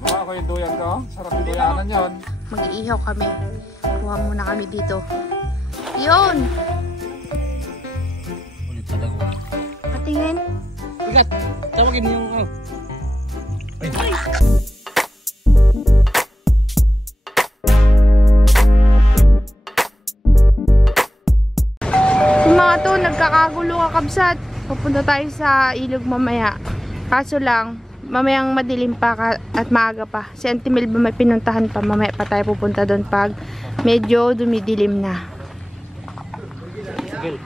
Mukha ko yung duyan ko. Sarap yung duyanan yun. Mag-iihaw kami. Kuha muna kami dito. Yun! Ulit talaga. Patingin. Bigat! Tawagin yung ano. Ay! Yung mga to, nagkakagulo kakabsat. Pupunta tayo sa ilog mamaya. Kaso lang, mamayang madilim pa at maaga pa. Si Auntie Mel ba may pinuntahan pa? Mamaya pa tayo pupunta doon pag medyo dumidilim na. Sige.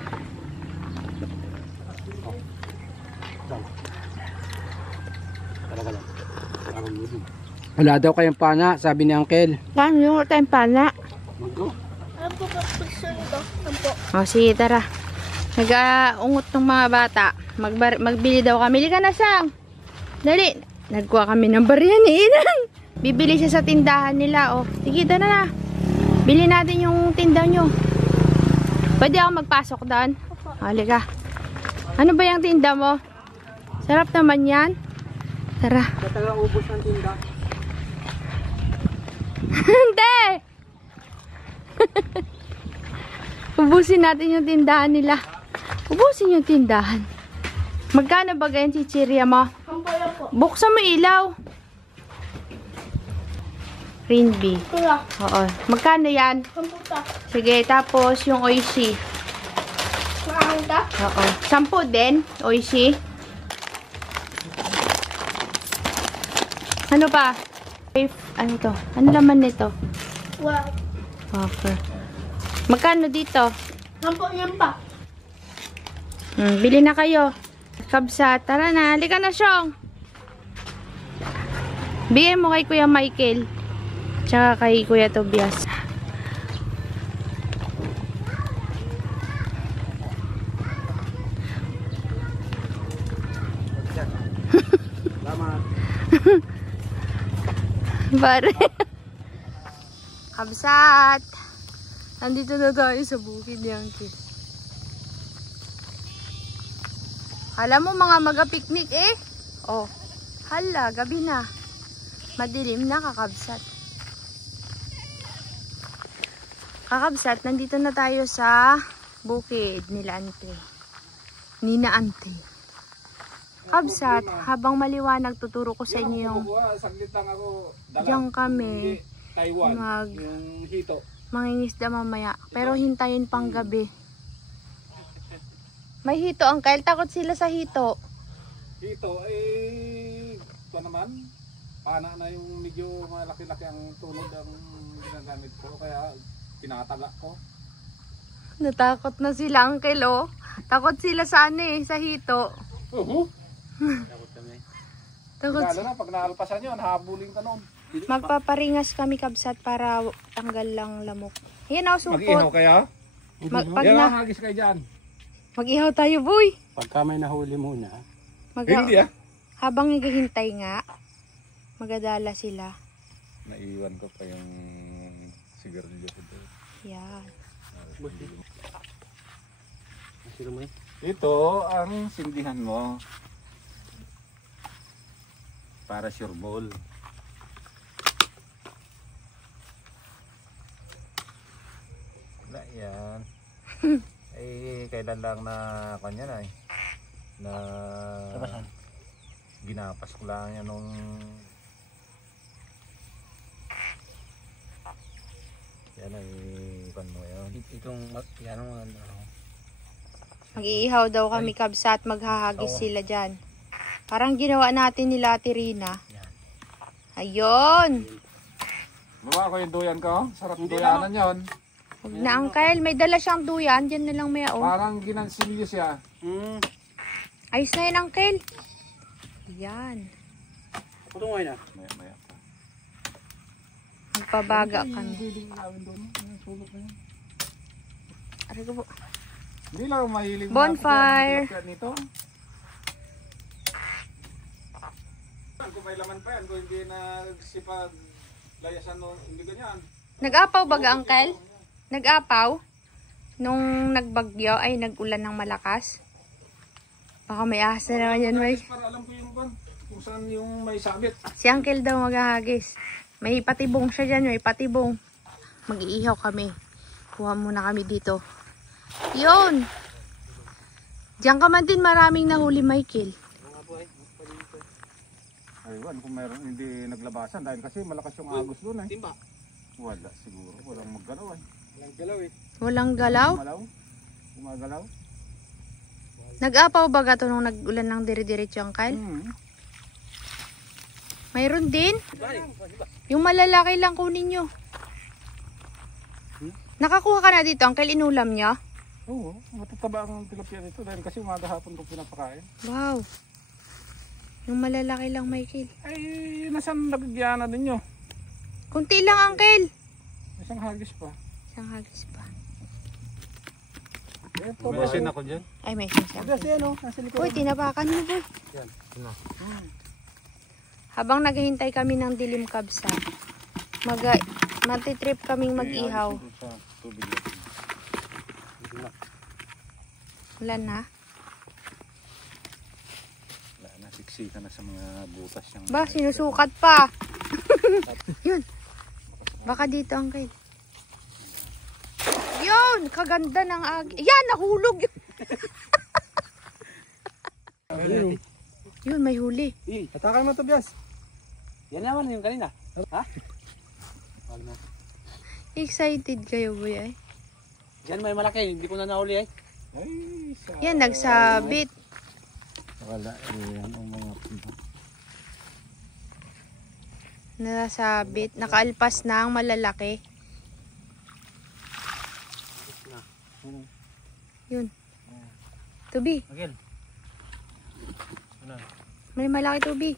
Wala daw kayong pana, sabi ni Uncle. Paano yung tayong pana? Magdo. Ano po ba gusto nito? Ano po? O sige, tara. Nag-ungot ng mga bata. Magbili daw kami. Lika na, Sang. Dali. Nagkuha kami ng barya ni Inang. Bibili siya sa tindahan nila. O, sige, tara na. Bili natin yung tindahan nyo. Pwede ako magpasok doon? Halika. Ano ba yung tinda mo? Sarap naman yan. Tara. Kataga ubos ng tinda. Hindi! Ubusin natin yung tindahan nila. Ubusin yung tindahan. Magkano ba ganyan chichirya mo? Ang pala po. Buksan mo ilaw. Rinby. Kula. Oo. Magkano yan? Ang puta. Sige, tapos yung oishi. Maangta? Oo. 10 din, oishi. Ano pa? Ano to? Ano laman nito? Wow. Okay. Magkano dito? Ang po yan pa. Bili na kayo. Kabsa, tara na. Halika na, Syong. Bigay mo kay Kuya Michael. Tsaka kay Kuya Tobias. Salamat. Pare. Kabsat. Nandito na tayo sa bukid ni Uncle. Alam mo mga maga-picnic eh. Oh. Hala, gabi na. Madilim na kakabsat. Kakabsat, nandito na tayo sa bukid nila Ante. Nina Ante. Kabsat, habang maliwanag tuturo ko sa inyo yung Saglit lang ako. diyan kami Taiwan. mag Yung hito. mangingisda mamaya. Pero hintayin pang gabi. May hito, Uncle. Takot sila sa hito. Hito, eh, ito naman. Pana na yung medyo malaki-laki ang tunod ang ginagamit ko. Kaya, tinataga ko. Natakot na sila, Uncle, oh. Takot sila sa ano eh, sa hito. Takot kami. Takot. Lalo na, pag naalpasan yun, habulin ka noon. Magpaparingas kami, kabsat, para tanggal lang lamok. Yan, oh, Mag-ihaw supot. kaya? Pag Yan na, ang hagis kayo dyan. mag-ihaw tayo, boy. Pagka may nahuli muna. Hindi ah. Habang naghihintay nga, magadala sila. Naiwan ko pa yung sigarilyo ko doon. Yan. Sino mo eh? Ito ang sindihan mo. Para sure ball. Wala yan. Eh, kailan lang na kanya na eh. Na ginapas ko lang yan nung yan ay kan mo yan. Itong yan ang ano. Mag-iihaw daw kami, kabsat, maghahagis sila dyan. Parang ginawa natin nila Ate Rina. Ayun. Bawa ko yung duyan ko. Sarap yung duyanan yun. Huwag na, Uncle. May dala siyang duyan. Diyan na lang may aon. Parang ginansilyo siya. Ayos na yun, Uncle. Yan. Ito ngayon na. Maya pa. Magpabaga kami. Aray ko po. Hindi lang mahilig Bonfire. nito. Kung may laman pa yan, kung hindi nagsipag layasan no, hindi ganyan. Nag-apaw baga, Uncle? Nag-apaw? Nung nagbagyo, ay nag-ulan ng malakas? Baka may asa naman yan, may. Para alam ko yung ban. Kung saan yung may sabit. Si Uncle daw maghahagis. May patibong siya dyan, may patibong. Mag-iihaw kami. Kuha muna kami dito. Yun! Diyan ka man din maraming nahuli, Michael. Aywan, kung meron hindi naglabasan dahil kasi malakas yung agos doon eh. Timba. Wala siguro, walang maggalaw eh. Walang galaw eh. Walang galaw. Gumagalaw. Nag-apaw ba gato nung nag-ulan ng dire-diretso, Uncle? Mayroon din. Yung malalaki lang kunin nyo. Nakakuha ka na dito, Uncle, inulam niya? Oo, matataba ang tilapia nito dahil kasi umaga hapon ko pinapakain. Wow. Yung malalaki lang, Michael. Ay, nasaan nagagyanan ninyo? Kunti lang, Uncle. Isang hagis pa. Isang hagis pa. May asin ako dyan. Ay, may sasama. Kasi ano, nasa likod. Uy, tinapakan mo, boy. Yan. Habang naghihintay kami ng dilim kabsa, matitrip kaming mag-ihaw. Sa tubig natin. Wala na. Wala na, siksika na sa mga butas yung... Ba, sinusukat pa. Yun. Baka dito, Uncle. Yun, kaganda ng agi. Yan, nahulog yun. Yun, may huli. Hatakan mo to, Bias. Yan naman yung kanina. Ha? Excited kayo, boy, ay. Diyan may malaki, hindi ko na nahuli eh. Ay, Yan, nagsabit. wala, yan ang mga... Nasabit. Nakaalpas na ang malalaki. Yun. Tubi. Agil. May malaki tubi.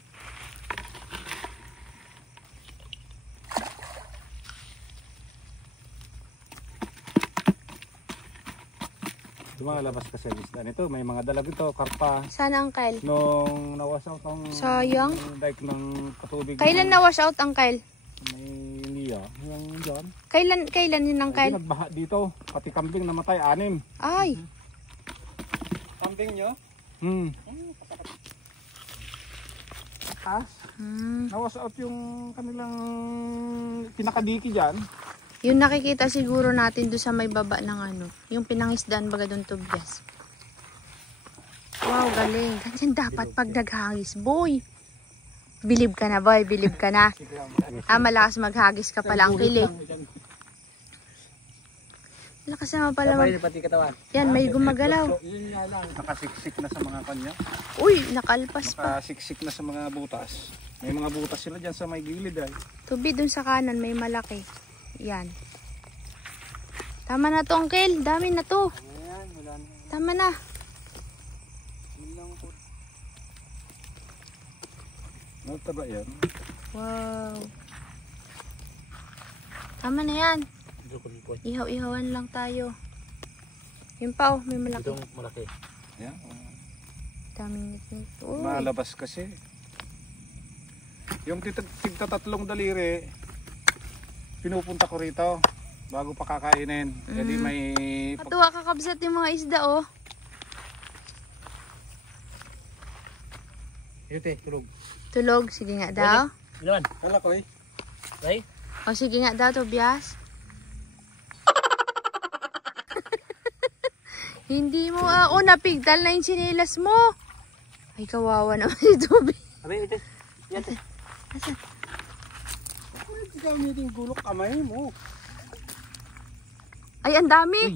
Lumalabas kasi ang isda nito, may mga dalag ito, karpa. Sana, Uncle? Nung nawasaw tong Sayang. dike ng patubig. Kailan na-wash out, Uncle? May niya, yung dyan. Kailan yun, Ay, Uncle? nagbaha dito, pati kambing namatay, 6. Ay. Kambing nyo? Taas. Hmm. Nawas out yung kanilang pinakadiki dyan. Yung nakikita siguro natin doon sa may baba ng ano. Yung pinangisdaan baga doon, Tobias. Wow, galing. Ganyan dapat pag naghagis, boy. Bilib ka na, boy. Bilib ka na. Malakas maghagis ka pala, Uncle, eh. Malakas naman pala mag... Pati katawan. Yan, may gumagalaw. Nakasiksik na sa mga kanya. Uy, nakalpas pa. Nakasiksik na sa mga butas. May mga butas sila dyan sa may gilid ay. Tubi doon sa kanan, may malaki. Yan. Tama na to, Uncle. Dami na to. Ayan, wala na. Tama na. Nagtaba yan. Wow. Tama na yan. Dukol-dukol. Ihaw-ihawan lang tayo. Yun pa, oh, may malaki. Itong malaki. Yan. Daming nitnit. Uy. Malabas kasi. Yung tigtatatlong daliri, pinupunta ko rito bago pa kakainin. Jadi may... Katuwa kakabsat yung mga isda, oh. Ito tulog. Tulog. Sige nga daw. Ilan? Wala ko eh. Right? O sige nga daw, Tobias. Hindi mo, napigtal na yung sinilas mo. Ay, kawawa naman si Tobi. Abi, ito. Yan. Asan? Hindi ka umiting gulok kamay mo. Ay, ang dami.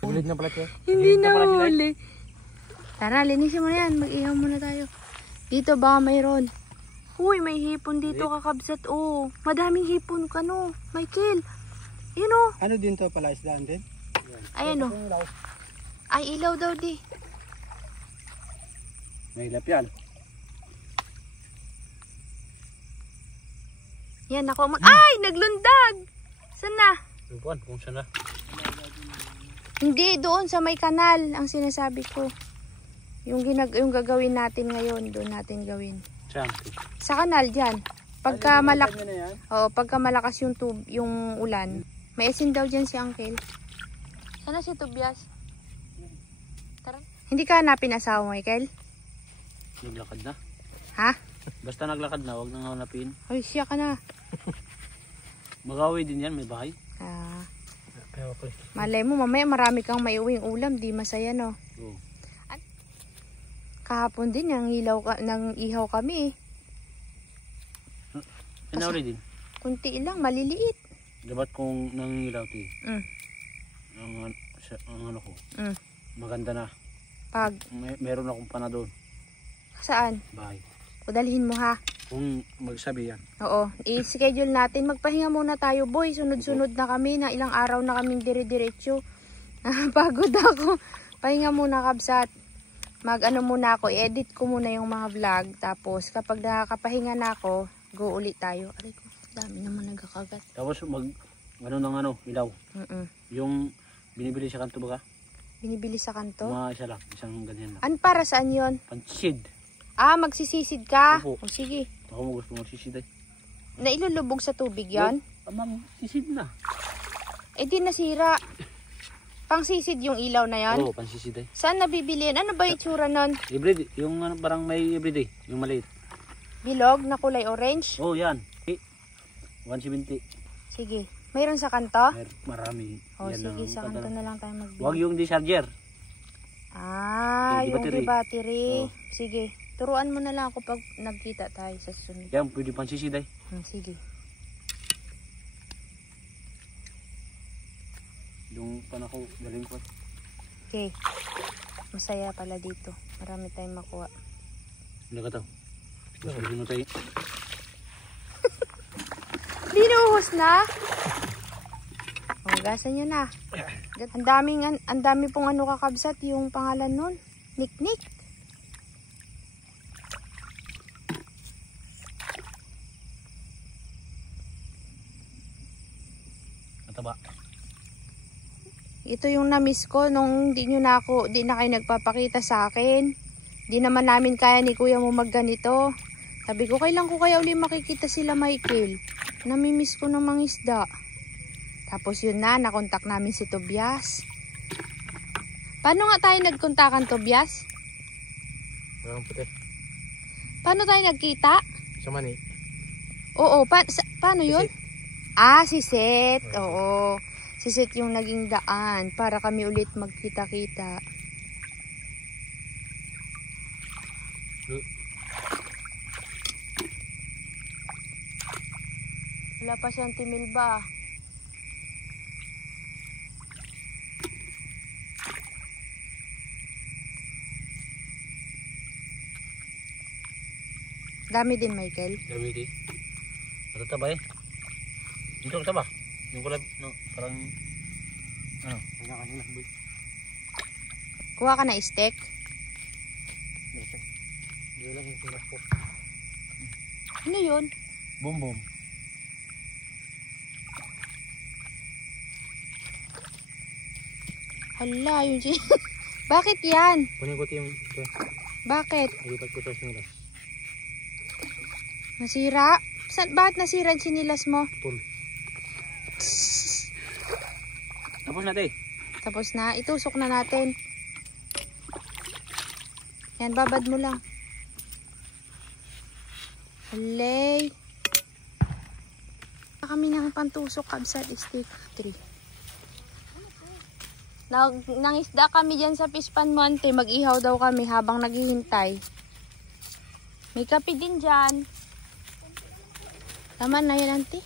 Ulit na pala siya. Hindi na huli. Tara, linisin mo na yan. Mag-ihaw muna tayo. Dito baka mayroon. Uy, may hipon dito kakabsat. Oh, madaming hipon ka no, Michael. Yun oh. Ano din to pala isdaan din? Ayan oh. Ay, ilaw daw di. May ilap yan. Yan ako ay, naglundag. Saan na? Buwan, kung saan na. Hindi, doon sa may kanal ang sinasabi ko. Yung gagawin natin ngayon, doon natin gawin. Saan? Sa kanal diyan. Pagka pagka malakas yung ulan. May asin daw diyan si Uncle. Sana si Tobias. Tara. Hindi ka hanapin asawa mo, Michael? Naglakad na. Ha? Basta naglakad na, huwag nang hanapin. Ay, siya ka na. Magawi din yan, may bahay. Ah, Kaya pala. malay mo, mamaya marami kang maiuwing ulam. Di masaya, no? Oo. Kahapon din, nang ihaw kami. Pinauli din. Kunti lang, maliliit. Dapat kung nangilaw ti. Mm. Ang ano ko, Mm. maganda na. Pag, Meron akong panadol. saan? Bahay. O dalhin mo ha. Kung magsabi yan. Oo, i-schedule natin. Magpahinga muna tayo, boy. Sunod-sunod na kami. Na ilang araw na kaming dire-diretso. Pagod ako. Pahinga muna, kabsat. Mag-ano muna ako. I-edit ko muna yung mga vlog. Tapos, kapag nakakapahinga na ako, go ulit tayo. Aray ko, dami naman nagkakagat. Tapos ilaw. Yung binibili sa kanto ba ka? Binibili sa kanto? Mga isa lang, isang ganyan lang. Para saan yon? Pansid. Magsisisid ka? Opo. O sige. Ako mo gusto magsisid ay. Nailulubog sa tubig yon? Magsisid na. Di nasira. Pangsisid yung ilaw na yon? Oo, pansisid ay. Saan nabibili yun? Ano ba yung itsura nun? Everyday, yung parang may everyday, yung maliit. Bilog na kulay orange? Oh, yan. 170. Sige. Mayroon sa kanto? Marami. O Yan sige, ang sa kanto na lang tayo magbili. Huwag yung di-charger. Yung battery. battery. Oh. Sige. Turuan mo na lang ako pag nagkita tayo sa sunod. Yan, pwede pansisid ay. Sige. Yung panako, galing ko. Okay. Masaya pala dito. Marami tayong makuha. Hindi ka to. Sabihin mo tayo. Binuhos na? Gasan nyo na. Ang dami pong ano kakabsat yung pangalan nun. Niknik. Mataba. Ito yung na-miss ko nung di na kayo nagpapakita sa akin. Di naman namin kaya ni kuya mo magganito. Sabi ko, kailan ko kaya uli makikita sila Michael? Namimiss ko ng mga isda. Tapos yun na, nakontak namin si Tobias. Paano nga tayo nagkontakan, Tobias? Walang puti. Paano tayo nagkita? Sa mani. Oo, paano yun? Si Seth. Oo. Si Seth yung naging daan para kami ulit magkita-kita. Wala pa siyang timilba. Dami din, Michael. Dami di. Matataba eh. Ito mataba. Yung kulay, no, parang, ano, kanina, boy. Kuha ka na steak. Hindi lang yung pinas ko. Ano yun? Boom boom. Hala, yun siya. Bakit yan? Kunin ko yung, Bakit? nalipat ko sa sinilas. Nasira? Bakit nasira ang sinilas mo? Pul. Tapos natin. Tapos na, itusok na natin. Yan, babad mo lang. Halay. Kami ng pantusok kabsat steak 3. Nangisda kami dyan sa Pispan Monte. Mag-ihaw daw kami habang naghihintay. May kape din dyan. Tama na yun, auntie.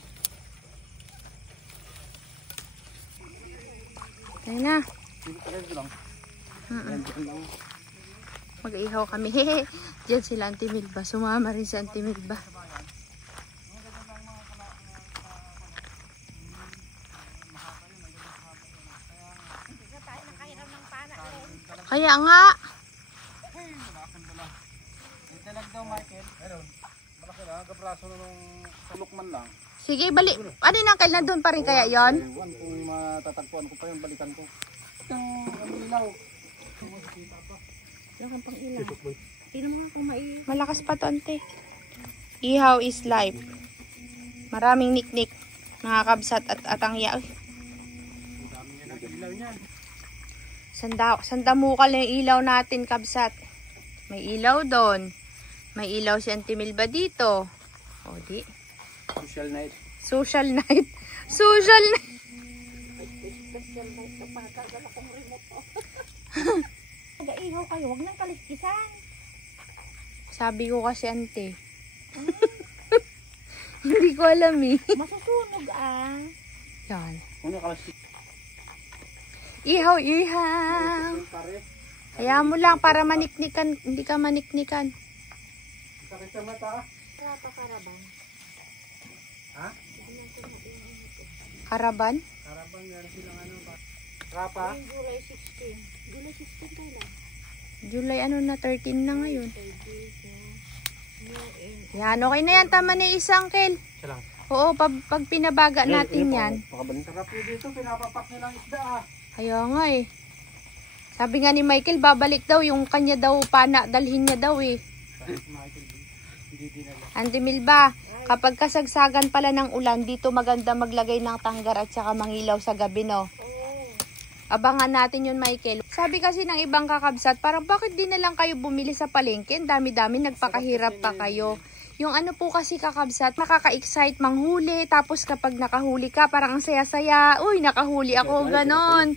Ayun na. Mag-ihaw kami. Diyan sila Auntie Milba. Sumama rin si Auntie Milba. Kaya nga. Malaki na, kapraso na nung sulukman lang. Sige, balik. Ano yung uncle? Nandun pa rin kaya yon? Kung matatagpuan ko pa yun, balikan ko. Yung ilaw. Malakas pa to, ante. Ihaw is life. Maraming niknik. Mga kabsat at atangya. Sandamukal yung ilaw natin, kabsat. May ilaw doon. May ilaw si Auntie Milba dito. O, di. Social night. Social night. Social night. Nag-ihaw kayo, huwag nang kaliskisan. Sabi ko kasi, Ante. Hindi ko alam eh. Masusunog ah. Yan. Ano kalasik? Ihaw, ihaw. Kaya mo lang para maniknikan. Hindi ka maniknikan. Sakit sa mata. Wala pa karaban. Ha? Karaban? Karabang meron silang ano ba? Rapa? July 16. July 16 tayo lang. July ano na, 13 na ngayon. Yan, okay na yan. Tama na isang Uncle. Isa lang. Oo, pag pinabaga natin yan. Sarap po dito, pinapapak nilang isda ah. Kaya nga eh. Sabi nga ni Michael, babalik daw yung kanya daw, pana, dalhin niya daw eh. Auntie Milba, kapag kasagsagan pala ng ulan, dito maganda maglagay ng tanggar at saka mangilaw sa gabi, no? Abangan natin yun, Michael. Sabi kasi ng ibang kakabsat, parang bakit di na lang kayo bumili sa palengke? Ang dami-dami, nagpakahirap pa kayo. Yung ano po kasi kakabsat, nakaka-excite manghuli. Tapos kapag nakahuli ka, parang ang saya-saya. Uy, nakahuli ako, ganon.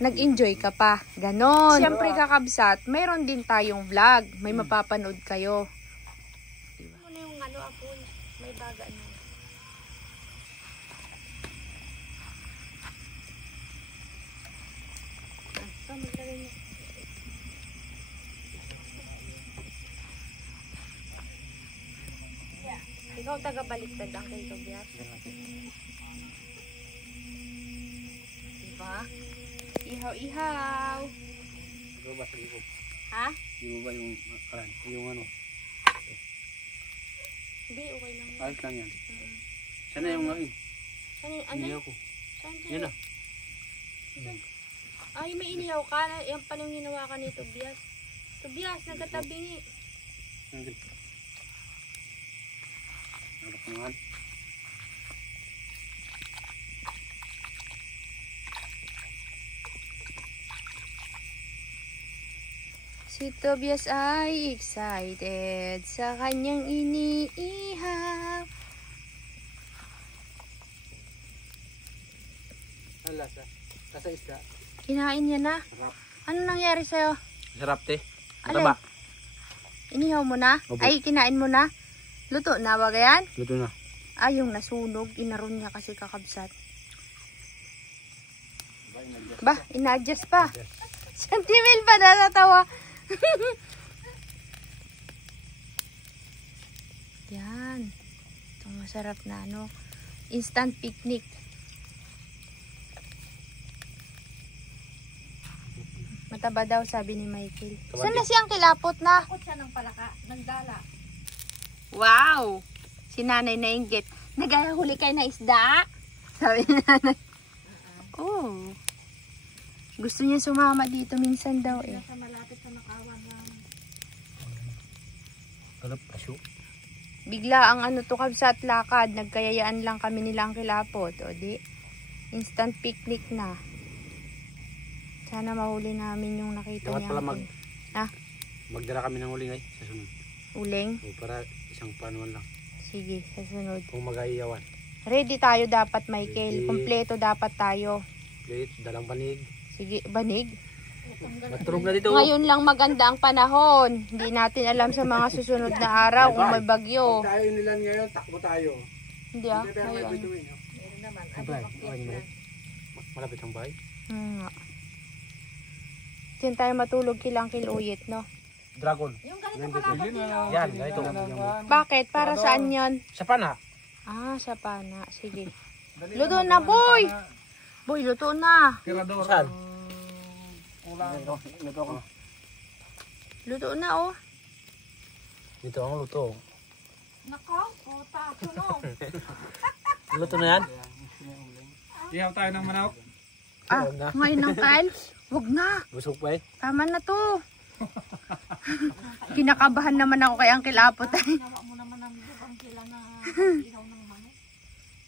Nag-enjoy ka pa, ganon. Siyempre kakabsat, mayroon din tayong vlog. May mapapanood kayo. Ano yung ano apoy? May baga na. Ikaw taga-baliktad ang kay Tobias. Diba? Ihaw-ihaw. Ito ba sa ibo? Ha? Ibo ba yung karan? Yung ano? Hindi, okay lang. Ayos lang yan. Sana yung akin. Ano? Iniyaw ko. Saan Yan na. Ay, may inihaw ka. Yan pala yung ginawa ka ni Tobias. Tobias, nagkatabingi. Yan. Harap naman. Si Tobias ay excited sa kanyang iniihaw. Ang lasa. Lasa isda. Kinain niya na. Sarap. Ano nangyari sa'yo? Sarap te. Alin? Taba. Inihaw mo na? Opo. Ay, kinain mo na? Luto na ba yan? Luto na. Ay, yung nasunog. Inaron niya kasi kakabsat. Ba, ina-adjust pa. Santimil pa natatawa. Yan. Itong masarap na ano. Instant picnic. Mataba daw, sabi ni Michael. Saan na siyang kilapot na? Takot siya ng palaka, ng dala. Wow! Si nanay na inggit. Nagahuli kayo na isda? Sabi ni nanay. Oh. Gusto niya sumama dito minsan daw eh. Sa malapit sa Makawan lang. Kalap asyo. Bigla ang ano to kabsat lakad. Nagkayayaan lang kami nilang kilapot. O di. Instant picnic na. Sana mahuli namin yung nakita Dapat niya. pala Ha? magdala kami ng uling ay sa sunod. Uling? O para isang panuan lang. Sige, sa sunod. Kung mag-aiyawan. Ready tayo dapat, Michael. Ready. Kompleto dapat tayo. Plate, dalang panig. Sige, banig. Matulog na dito. Ngayon lang maganda ang panahon. Hindi natin alam sa mga susunod na araw kung may bagyo. Pag tayo nilan ngayon, takbo tayo. Hindi ah. Hindi tayo may Ngayon. bituin. oh. Meron naman. Malapit ang bahay. Nga. Diyan tayo matulog kilang kiluyit, no? Dragon. Yung ganito kalapot niyo. Yan, ganito. Bakit? Para saan yon? Sa pana. Ah, sa pana. Sige. Dali Luto lang na, ang boy! pana. Boy, luto na. Tirador. Saan? Kulang. Luto ko. Luto na, oh. Dito ang luto. Nakaw, puta, sunog. Luto na yan? Ihaw tayo ng manok. Ah, Huwag na. ngayon ng Kyle. Huwag na. Busog pa eh. Tama na to. Kinakabahan naman ako kay Uncle Apot. Nawa mo naman ang bukang sila na ilaw ng manok.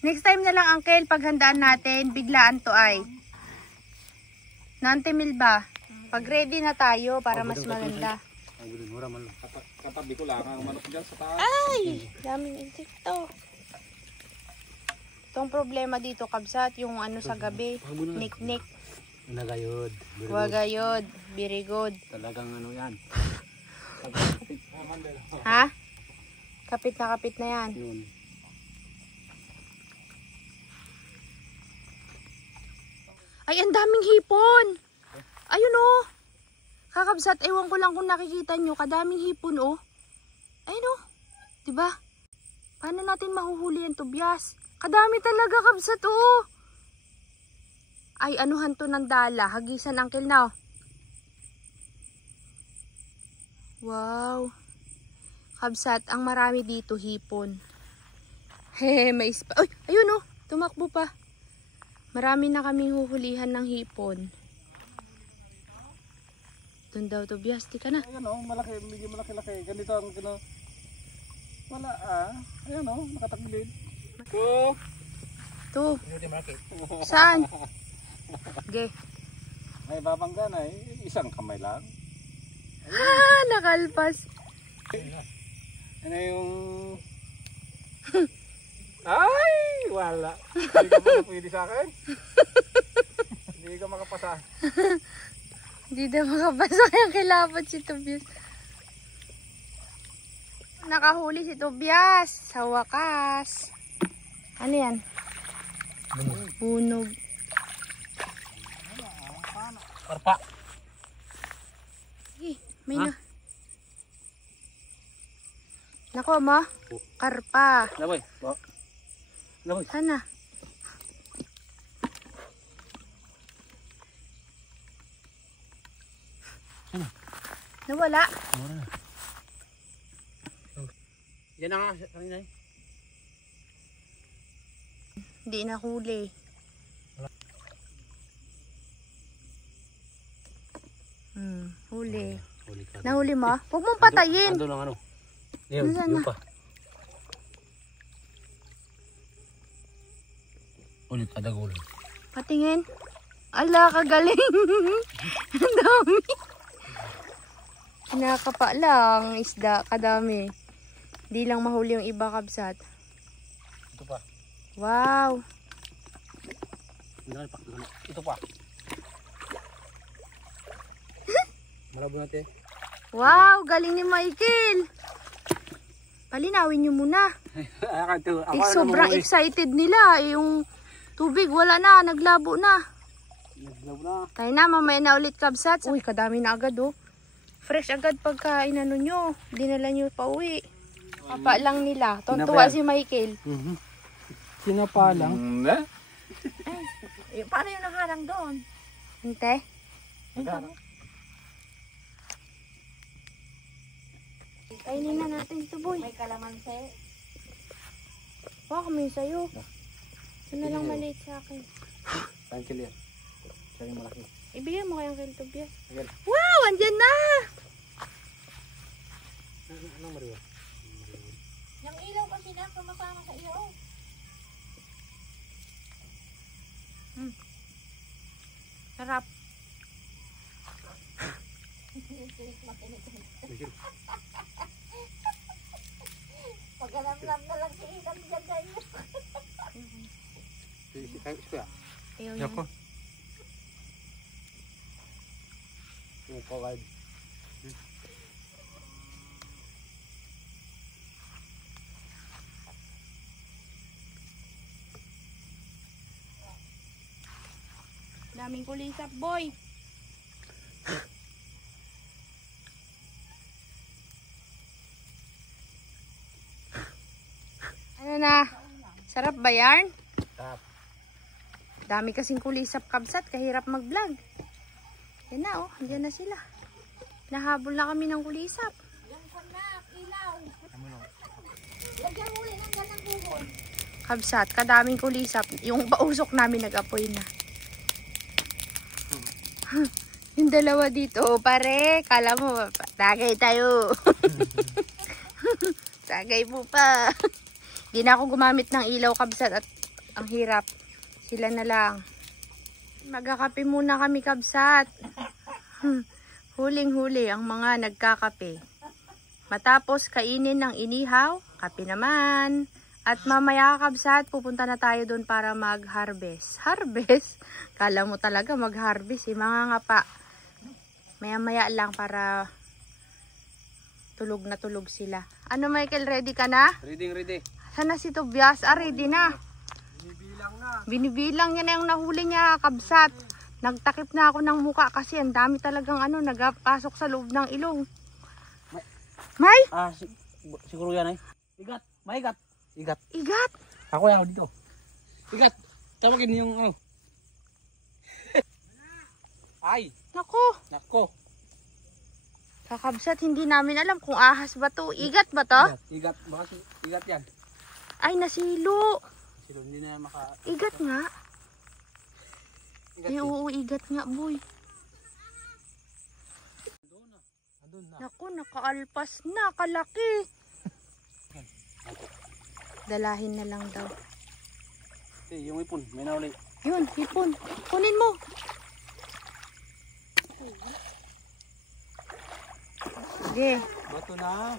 Next time na lang, Uncle, paghandaan natin, biglaan to ay. Nante Milba, pag ready na tayo para mas maganda. Mura man lang. Katabi ko lang ang manok dyan sa taas. Ay! Daming insekto. Itong problema dito, kabsat, yung ano sa gabi. Nik-nik. Nagayod. Wagayod. Birigod. Talagang ano yan. Ha? Kapit na yan. Yun. Ay, ang daming hipon. Ayun oh. Kakabsat, ewan ko lang kung nakikita nyo. Kadaming hipon oh. Ayun oh. Diba? Paano natin mahuhuli yan, Tobias? Kadami talaga, kabsat oh. Ay, anuhan to ng dala. Hagisan, Uncle now. Wow. Kabsat, ang marami dito hipon. Hehe, may ispa. Ay, ayun oh. Tumakbo pa. Marami na kaming huhulihan ng hipon. Doon daw, Tobias, di ka na. Ayan o, malaki, medyo malaki-laki. Ganito ang gano. Wala ayan o, nakatagilid. Ko. To. Saan? Ge. Ay babangga na isang kamay lang. Ah, nakalpas. Ano yung... Ay, wala. Hindi ka pala pwede sa akin. Hindi ka makapasa. Hindi daw makapasok yung kilapot si Tobias. Nakahuli si Tobias. Sa wakas. Ano yan? Bunog. Karpa. Sige, may na. Nako mo. Karpa. Laboy. Laboy. Sana. Nawala. Mura na. Yan na nga. Kanina eh. Hindi nahuli. Huli. Huli ka. Nahuli mo? Huwag mong patayin. Ando lang ano. Yun, Nasaan yun na? pa. Ulit kadagol. Patingin. Ala, kagaling. Ang dami. Kinakapa lang isda, kadami. Di lang mahuli yung iba, kabsat. Ito pa. Wow. Ito pa. Malabo natin. Wow, galing ni Michael. Palinawin nyo muna. Sobrang excited nila. Yung tubig, wala na. Naglabo na. Tayo na, mamaya na ulit, kabsat. Uy, kadami na agad oh. Fresh agad pagka inano nyo. Dinala nyo pa uwi. Papa lang nila. Tontuwa si Michael. Sinapa lang. Eh, paano yung nakalang doon? Hinte? Kainin na natin ito, boy. May kalamansi. Baka kami sa'yo. Ito na lang maliit sa akin. Thank you, Lian. Siya yung malaki. Ibigay mo kayang kay Tobias. Ayan. Wow! Andyan na! Anong Maria? Yung ilaw kasi na kumasama sa iyo. Sarap. Pagkalamlam na lang si Ikan dyan dyan. Ayaw yan. Yung kawad. Daming kulisap, boy. Ano na? Sarap ba yan? Sarap. Dami kasing kulisap, kabsat. Kahirap mag-vlog. Yan na, oh. Andiyan na sila. Nahabol na kami ng kulisap. Yung panak, ilaw. Lagyan mo ulit ng ganang buhon. Kabsat, kadaming kulisap. Yung pausok namin nag-apoy na. Yung dalawa dito, pare. Kala mo, tagay tayo. Tagay mo pa. Di na ako gumamit ng ilaw, kabsat, at ang hirap. Sila na lang. Magkakape muna kami, kabsat. Huling-huli ang mga nagkakape. Matapos kainin ng inihaw, kape naman. At mamaya kabsat, pupunta na tayo doon para mag-harvest. Harvest? Kala mo talaga mag-harvest, mga ngapa. Maya-maya lang para tulog na tulog sila. Ano Michael, ready ka na? Ready. Sana si Tobias? Ready na. Binibilang niya na yung nahuli niya, kabsat. Nagtakip na ako ng muka kasi ang dami talagang nagpasok sa loob ng ilong. May? Siguro yan ay. Igat. Maigat. Igat. Igat. Ako yan, dito. Igat. Tawagin yung Ay. Nako. Kakabsat, hindi namin alam kung ahas ba to. Igat ba to? Igat. Baka igat yan. Ay, nasilo. Sino, hindi na maka... Igat nga. Igat Ay, yan. oo, igat nga, boy. Andun na. Naku, nakaalpas na. Kalaki. Dalahin na lang daw. Yung ipon, may nauli. Yun, hipon. Kunin mo. Sige. Bato na.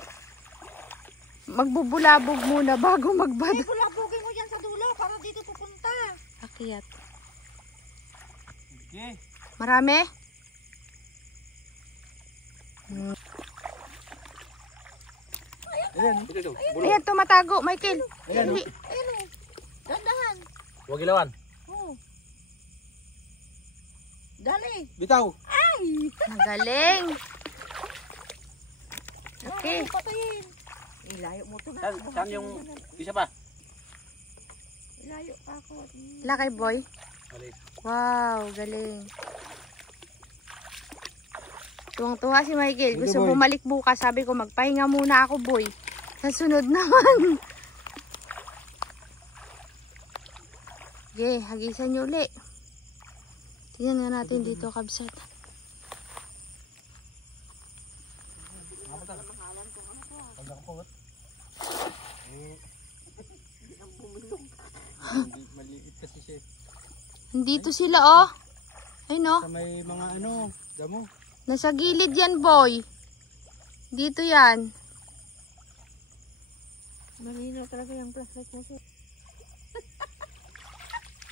Magbubulabog muna bago magbad. Bulabugin mo yan sa dulo para dito pupunta. Akyat. Okay. Marami? Ayan. Ito. Ayan, tumatago, Michael. Ayan, Hindi. Ayun o. Dandahan. Huwag ilawan. Oh. Dali. Bitaw. Ay. Magaling. Okay. Patayin. Ilayo mo to na. Saan yung isa pa? Ilayo pa ako. Lakay, boy. Maliit. Wow, galing. Tuwang-tuwa si Michael. Gusto Boy. bumalik bukas. Sabi ko, magpahinga muna ako, boy. Sa sunod naman. Okay, hagisan niyo uli. Tingnan nga natin dito, kabsat. Maliit kasi siya. Dito sila, oh. Ay, no. Sa may mga damo. Nasa gilid yan, boy. Dito yan. Malinaw talaga yung flashlight mo siya.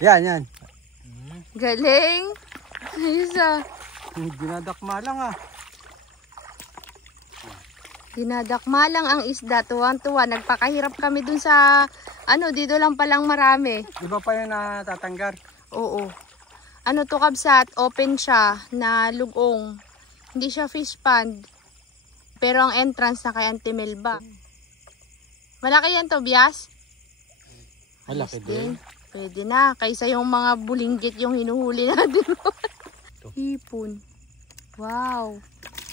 Yan. Galing. Ayos, ah. Dinadakma lang Dinadakma lang ang isda. Tuwan-tuwa. Nagpakahirap kami dun sa, dito lang palang marami. Iba pa yung natatanggar. Oo. To, kabsat? Open siya na lugong. Hindi siya fish pond. Pero ang entrance na kay Auntie Melba. Malaki yan, Tobias? Malaki Ayos din. Pwede na. Kaysa yung mga bulinggit yung hinuhuli natin. Hipon. Wow.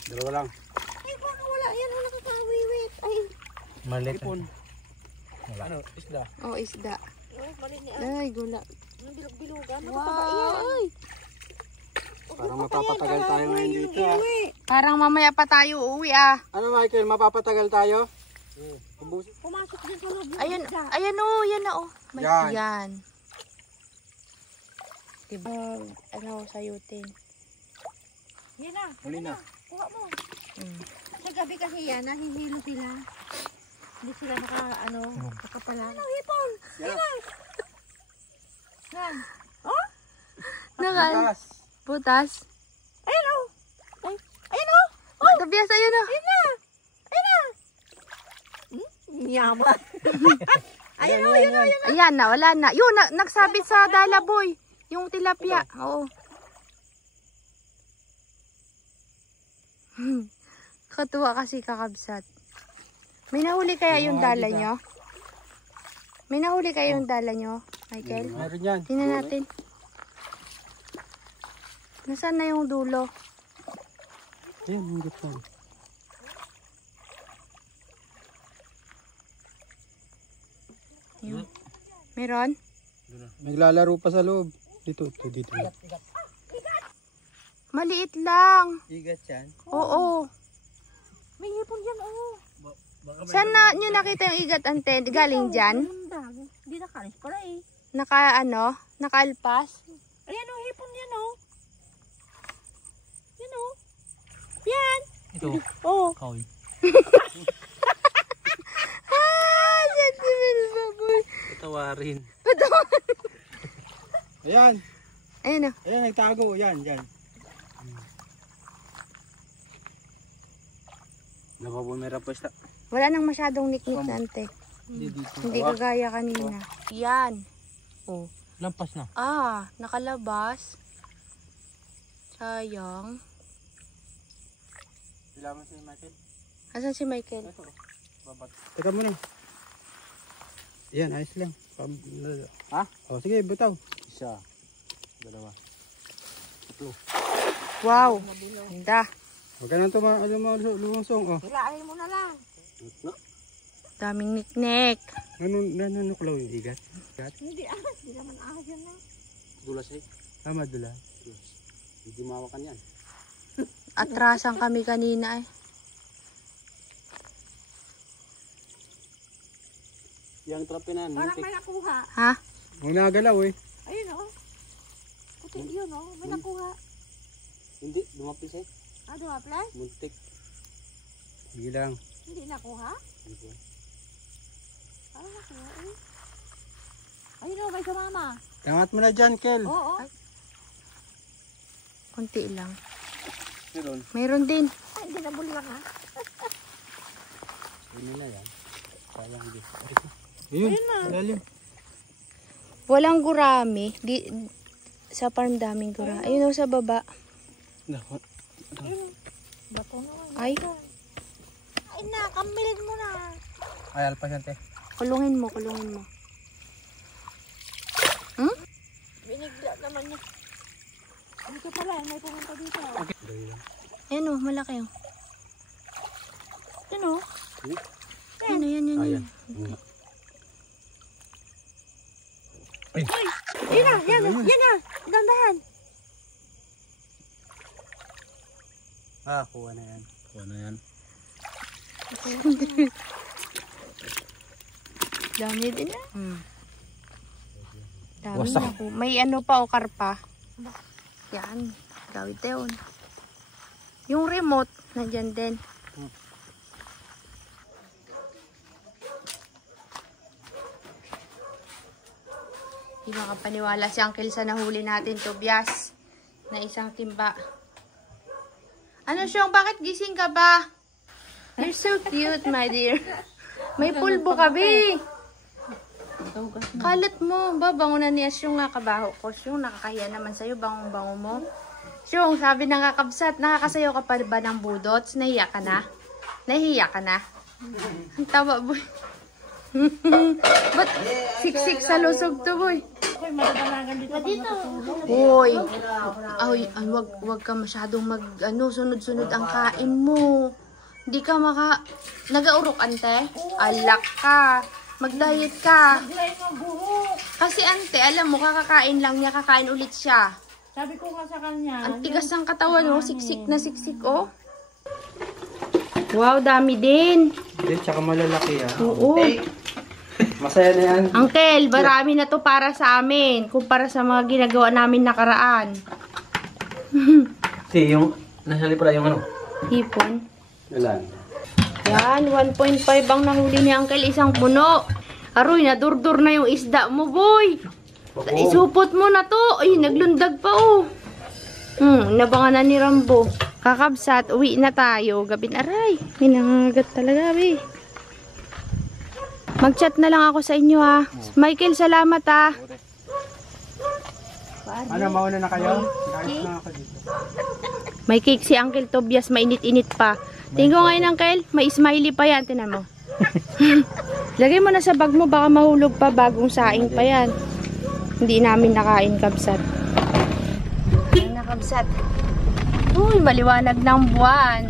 Dalawa lang. Ay, baka wala yan. Wala ka kawiwit. Ay. Maliit. Ipon. Isda. Oh, isda. Oh, maliit. Ay, gula. Ang bilog-bilogan. Wow. Ay. Parang mapapatagal tayo ngayon dito. Parang mamaya pa tayo uuwi, ah. Ano Michael, mapapatagal tayo? Pumasok din sa loob. Ayan, ayan oh, yan na oh. May Yan. yan. Diba, sayutin. Yan na. Huli na. Kuha mo. Mm. Sa gabi kasi yan, nahihilo sila. Hindi sila nakapala. Ano, hipon? Yan. Yan. Nakal. Bukas. Butas. Ayun o. Ay, ayun o. Tobias, ayun na. Ayun na. Ayun na. Yaman. Ayun o, ayun o. Ayan na, wala na. Yun, nagsabit sa dalaboy. Yung tilapia. Oo. Katuwa kasi kakabsat. May nahuli kaya yung dala nyo? May nahuli kaya yung dala nyo, Michael? Meron yan. Tingnan natin. Nasaan na yung dulo? Ayan, yung gitna. Meron? Naglalaro pa sa loob. Dito. Maliit lang. Igat yan. Oo. May hipon dyan o. Saan na nyo nakita yung igat, ante? Galing dyan? Hindi nakalis pala eh. Nakaalpas? Ayan o, hipon yan o. Yan o. Yan. Ito. Oo. Kahoy. Sentimental baboy. Patawarin. Ayan. Ayun na. Ayan, nagtago. Yan, yan. Napabumira po siya. Wala nang masyadong niknik na ante. Hindi dito. Hindi kagaya kanina. Yan. Oh. Lampas na. Nakalabas. Sayang. Ilaman si Michael. Asan si Michael? Teka muna. Yan, ayos lang. Ha? O, sige, butaw. Isa. Dalawa. Tatlo. Wow. Ganda. Huwag ka nang lumusong. O, Hilahin mo na lang. Daming niknik. nanunuklaw yung igat. Hindi hindi naman ahas yan na. Dulas eh. Tama, dula. Hindi mawakan yan. Atrasan kami kanina eh. Yang trapin na. Parang may nakuha. Ha? Huwag nagalaw eh. Ayun o. Puti yun o. May nakuha. Hindi. Dumapis eh. Dumaplas? Muntik. Sige lang. Hindi nakuha? Hindi. Parang nakuha eh. Ayun o, may sumama. Tangat mo na dyan, Kel. Oo. Konti lang. Meron. Mayroon din. Ay, hindi na buliwang ha. Hindi na yan. Sayang din. Yun, lalim. Walang gurami. Sa farm daming gurami. Ayun o sa baba. Bato naman. Ay. Ay na, kambilin mo na. Ay, alpas yan, te. Kulungin mo, kulungin mo. Binigla naman niya. Dito pala, may pumunta dito. Ayun o, malaki o. Ayun o. Ayun o, yan. Ayan. Yan na, yan na. Dandahan. Kuha na yan. Kuha na yan. Dami din na. Dami na po. May ano pa o karpa. Yan. Gawin tayo. Yung remote, nandyan din. Di makapaniwala si Uncle sa nahuli natin, Tobias. Na isang timba. Ano siyang, bakit gising ka ba? You're so cute, my dear. May pulbo ka, be. Kalat mo. Ba, bango na niya siyong nga kabaho ko. Siyong nakakahiya naman sa'yo. Bangong-bango mo. Siyong, sabi ng kakabsat, nakakasayaw ka pa ba ng budots? Nahiya ka na? Nahiya ka na? Ang tawa, boy. Ba't siksik sa lusog to, boy? Hoy. Ay, wag ka masyadong sunod-sunod ang kain mo. Hindi ka nagaurok, ante? Alak ka. Mag-diet ka. Kasi ante, alam mo, kakakain lang niya, kakain ulit siya. Sabi ko nga sa kanya. Ang tigas ng katawan, oh. Siksik na siksik, oh. Wow, dami din. Hindi, tsaka malalaki ah. Oo. Masaya na yan. Uncle, marami na to para sa amin. Kumpara sa mga ginagawa namin nakaraan. Si yung nasali pala yung ano. Hipon. Ilan? Yan, 1.5 ang nahuli ni Uncle, isang puno. Aroy, nadurdur na yung isda mo, boy. Isupot mo na to. Ay, naglundag pa, oh. Nabangan na ni Rambo. Kakabsat, uwi na tayo. Gabin, aray. Minangagat talaga, be. Mag-chat na lang ako sa inyo, ha. Michael, salamat, ha. Ano, mauna na kayo? Ayos na ako dito. May cake si Uncle Tobias, mainit-init pa. Tingin ko ngayon, Uncle, may smiley pa yan. Tinan mo. Lagay mo na sa bag mo, baka mahulog pa, bagong saing pa yan. Hindi namin nakain, kabsat. Ay, nakabsat. Uy, maliwanag ng buwan.